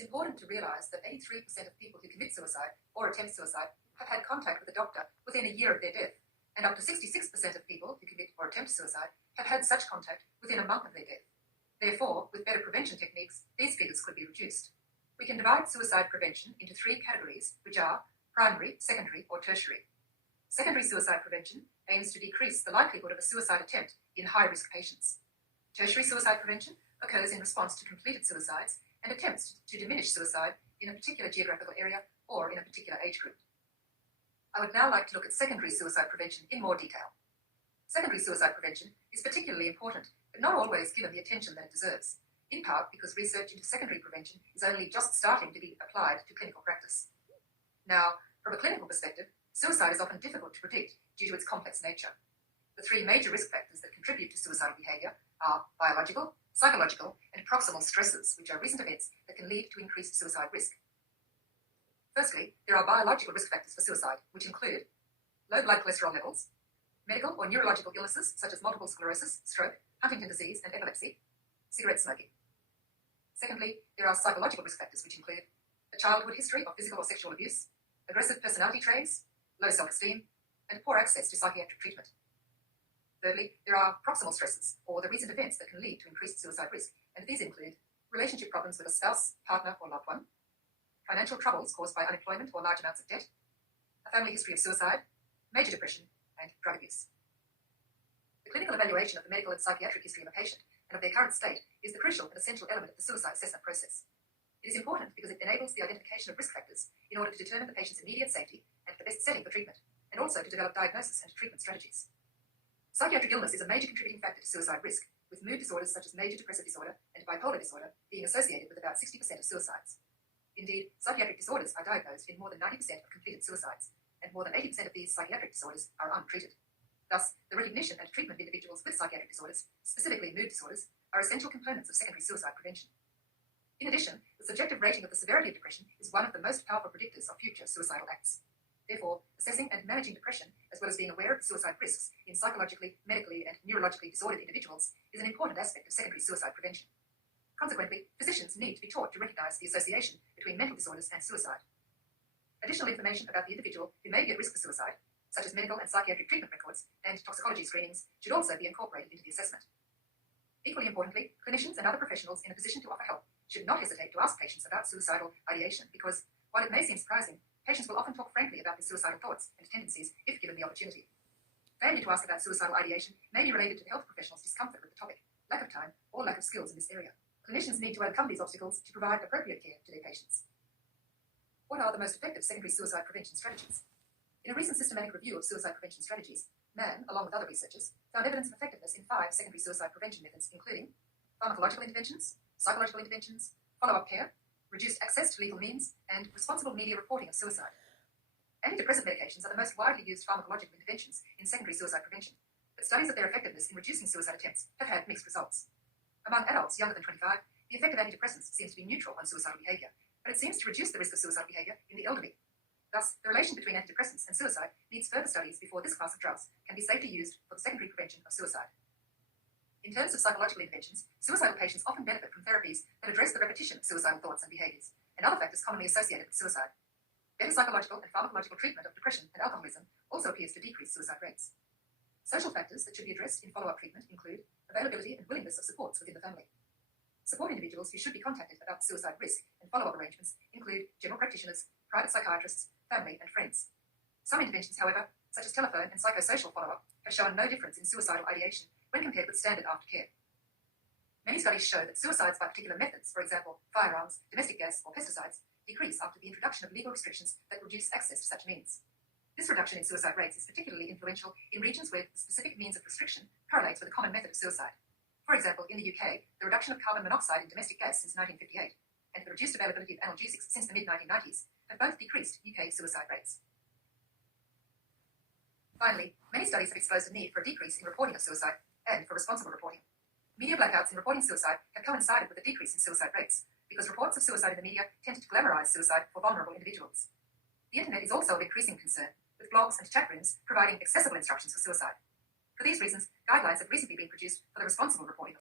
is important to realise that 83% of people who commit suicide or attempt suicide have had contact with a doctor within a year of their death, and up to 66% of people who commit or attempt suicide have had such contact within a month of their death. Therefore, with better prevention techniques, these figures could be reduced. We can divide suicide prevention into three categories, which are primary, secondary, or tertiary. Secondary suicide prevention aims to decrease the likelihood of a suicide attempt in high-risk patients. Tertiary suicide prevention occurs in response to completed suicides and attempts to diminish suicide in a particular geographical area or in a particular age group. I would now like to look at secondary suicide prevention in more detail. Secondary suicide prevention is particularly important, but not always given the attention that it deserves, in part because research into secondary prevention is only just starting to be applied to clinical practice. Now, from a clinical perspective, suicide is often difficult to predict due to its complex nature. The three major risk factors that contribute to suicidal behaviour are biological, psychological, and proximal stresses, which are recent events that can lead to increased suicide risk. Firstly, there are biological risk factors for suicide, which include low blood cholesterol levels, medical or neurological illnesses such as multiple sclerosis, stroke, Huntington disease, and epilepsy, cigarette smoking. Secondly, there are psychological risk factors, which include a childhood history of physical or sexual abuse, aggressive personality traits, low self-esteem, and poor access to psychiatric treatment. Thirdly, there are proximal stresses, or the recent events that can lead to increased suicide risk, and these include relationship problems with a spouse, partner, or loved one, financial troubles caused by unemployment or large amounts of debt, a family history of suicide, major depression, and drug abuse. The clinical evaluation of the medical and psychiatric history of a patient and of their current state is the crucial and essential element of the suicide assessment process. It is important because it enables the identification of risk factors in order to determine the patient's immediate safety and the best setting for treatment, and also to develop diagnosis and treatment strategies. Psychiatric illness is a major contributing factor to suicide risk, with mood disorders such as major depressive disorder and bipolar disorder being associated with about 60% of suicides. Indeed, psychiatric disorders are diagnosed in more than 90% of completed suicides, and more than 80% of these psychiatric disorders are untreated. Thus, the recognition and treatment of individuals with psychiatric disorders, specifically mood disorders, are essential components of secondary suicide prevention. In addition, the subjective rating of the severity of depression is one of the most powerful predictors of future suicidal acts. Therefore, assessing and managing depression, as well as being aware of the suicide risks in psychologically, medically, and neurologically disordered individuals, is an important aspect of secondary suicide prevention. Consequently, physicians need to be taught to recognise the association between mental disorders and suicide. Additional information about the individual who may be at risk for suicide, such as medical and psychiatric treatment records and toxicology screenings, should also be incorporated into the assessment. Equally importantly, clinicians and other professionals in a position to offer help should not hesitate to ask patients about suicidal ideation because, while it may seem surprising, patients will often talk frankly about their suicidal thoughts and tendencies if given the opportunity. Failure to ask about suicidal ideation may be related to the health professional's discomfort with the topic, lack of time, or lack of skills in this area. Clinicians need to overcome these obstacles to provide appropriate care to their patients. What are the most effective secondary suicide prevention strategies? In a recent systematic review of suicide prevention strategies, Mann, along with other researchers, found evidence of effectiveness in 5 secondary suicide prevention methods, including pharmacological interventions, psychological interventions, follow-up care, reduced access to legal means, and responsible media reporting of suicide. Antidepressant medications are the most widely used pharmacological interventions in secondary suicide prevention, but studies of their effectiveness in reducing suicide attempts have had mixed results. Among adults younger than 25, the effect of antidepressants seems to be neutral on suicidal behaviour, but it seems to reduce the risk of suicidal behaviour in the elderly. Thus, the relation between antidepressants and suicide needs further studies before this class of drugs can be safely used for the secondary prevention of suicide. In terms of psychological interventions, suicidal patients often benefit from therapies that address the repetition of suicidal thoughts and behaviours, and other factors commonly associated with suicide. Better psychological and pharmacological treatment of depression and alcoholism also appears to decrease suicide rates. Social factors that should be addressed in follow-up treatment include availability and willingness of supports within the family. Support individuals who should be contacted about suicide risk and follow-up arrangements include general practitioners, private psychiatrists, family, and friends. Some interventions, however, such as telephone and psychosocial follow-up, have shown no difference in suicidal ideation when compared with standard aftercare. Many studies show that suicides by particular methods, for example, firearms, domestic gas, or pesticides, decrease after the introduction of legal restrictions that reduce access to such means. This reduction in suicide rates is particularly influential in regions where the specific means of restriction correlates with a common method of suicide. For example, in the UK, the reduction of carbon monoxide in domestic gas since 1958 and the reduced availability of analgesics since the mid-1990s have both decreased UK suicide rates. Finally, many studies have exposed a need for a decrease in reporting of suicide and for responsible reporting. Media blackouts in reporting suicide have coincided with a decrease in suicide rates because reports of suicide in the media tend to glamorize suicide for vulnerable individuals. The internet is also of increasing concern, with blogs and chat rooms providing accessible instructions for suicide. For these reasons, guidelines have recently been produced for the responsible reporting of